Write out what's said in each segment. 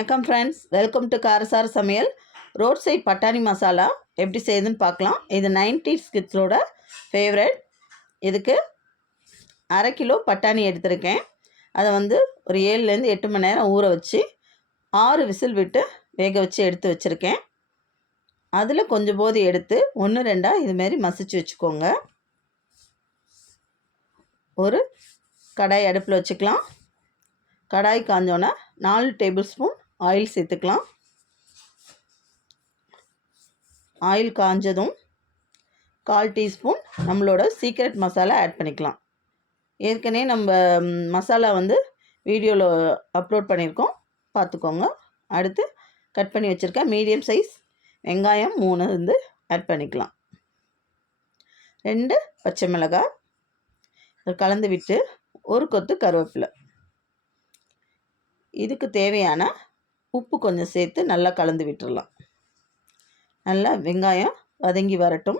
வணக்கம் friends, welcome to காரசார சமையல். Road side பட்டாணி மசாலா எப்படி செய்யுதுன்னு பார்க்கலாம். இது 90s கிட்ஸோட ஃபேவரட். இதுக்கு 1/2 கிலோ பட்டாணி எடுத்திருக்கேன். அதை ஒரு 7லேருந்து 8 மணி நேரம் ஊற வச்சு 6 விசில் விட்டு வேக வச்சு எடுத்து வச்சுருக்கேன். அதில் கொஞ்சம் போது எடுத்து 1-2 இதுமாரி மசிச்சு வச்சுக்கோங்க. ஒரு கடாய் அடுப்பில் வச்சுக்கலாம். கடாய் காஞ்சோன்னா 4 டேபிள் ஸ்பூன் ஆயில் சேர்த்துக்கலாம். ஆயில் காஞ்சதும் 1/4 டீஸ்பூன் நம்மளோட சீக்ரெட் மசாலா ஆட் பண்ணிக்கலாம். ஏற்கனவே நம்ம மசாலா வீடியோவில் அப்லோட் பண்ணியிருக்கோம், பார்த்துக்கோங்க. அடுத்து கட் பண்ணி வச்சுருக்கேன் மீடியம் சைஸ் வெங்காயம் 3 ஆட் பண்ணிக்கலாம். 2 பச்சை மிளகாய் கலந்து விட்டு ஒரு கொத்து கருவேப்பிலை. இதுக்கு தேவையான உப்பு கொஞ்சம் சேர்த்து நல்லா கலந்து விட்டுடலாம். நல்லா வெங்காயம் வதங்கி வரட்டும்.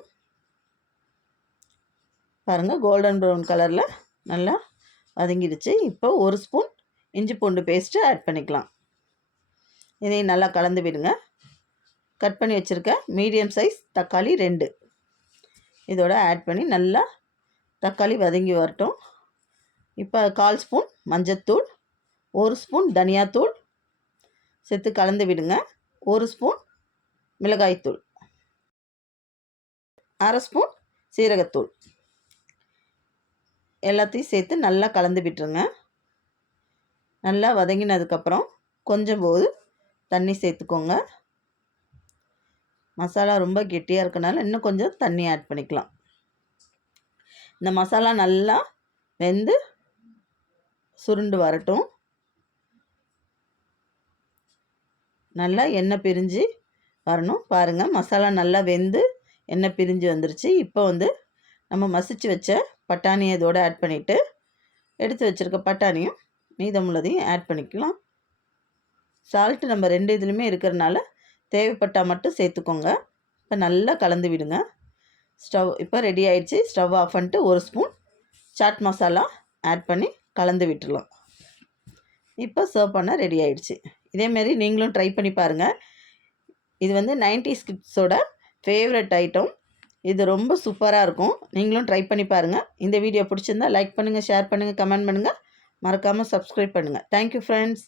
பாருங்கள், கோல்டன் ப்ரௌன் கலரில் நல்லா வதங்கிடுச்சு. இப்போ 1 ஸ்பூன் இஞ்சி பூண்டு பேஸ்ட்டு ஆட் பண்ணிக்கலாம். இதையும் நல்லா கலந்து விடுங்க. கட் பண்ணி வச்சுருக்க மீடியம் சைஸ் தக்காளி 2 இதோட ஆட் பண்ணி நல்லா தக்காளி வதங்கி வரட்டும். இப்போ 1/4 ஸ்பூன் மஞ்சத்தூள், 1 ஸ்பூன் தனியாத்தூள் சேர்த்து கலந்து விடுங்க. 1 ஸ்பூன் மிளகாய்த்தூள், 1/2 ஸ்பூன் சீரகத்தூள் எல்லாத்தையும் சேர்த்து நல்லா கலந்து விட்டுருங்க. நல்லா வதங்கினதுக்கப்புறம் கொஞ்சம் போது தண்ணி சேர்த்துக்கோங்க. மசாலா ரொம்ப கெட்டியாக இருக்கனால இன்னும் கொஞ்சம் தண்ணி ஆட் பண்ணிக்கலாம். இந்த மசாலா நல்லா வெந்து சுருண்டு வரட்டும். நல்லா எண்ணெய் பிரிஞ்சு வரணும். பாருங்கள், மசாலா நல்லா வெந்து எண்ணெய் பிரிஞ்சு வந்துருச்சு. இப்போ நம்ம மசிச்சு வச்ச பட்டாணியை இதோடு ஆட் பண்ணிவிட்டு எடுத்து வச்சுருக்க பட்டாணியும் மீதமுள்ளதையும் ஆட் பண்ணிக்கலாம். சால்ட்டு நம்ம 2 இதுலையுமே இருக்கிறனால தேவைப்பட்டால் மட்டும் சேர்த்துக்கோங்க. இப்போ நல்லா கலந்து விடுங்க. ஸ்டவ் இப்போ ரெடி ஆகிடுச்சு. ஸ்டவ் ஆஃப் பண்ணிட்டு 1 ஸ்பூன் சாட் மசாலா ஆட் பண்ணி கலந்து விட்டுடலாம். இப்போ சர்வ் பண்ண ரெடி ஆகிடுச்சு. இதேமாரி நீங்களும் ட்ரை பண்ணி பாருங்கள். இது 90s கிட்ஸோட ஃபேவரட் ஐட்டம். இது ரொம்ப சூப்பராக இருக்கும். நீங்களும் ட்ரை பண்ணி பாருங்கள். இந்த வீடியோ பிடிச்சிருந்தா லைக் பண்ணுங்கள், ஷேர் பண்ணுங்கள், கமெண்ட் பண்ணுங்கள். மறக்காமல் சப்ஸ்கிரைப் பண்ணுங்கள். Thank you friends.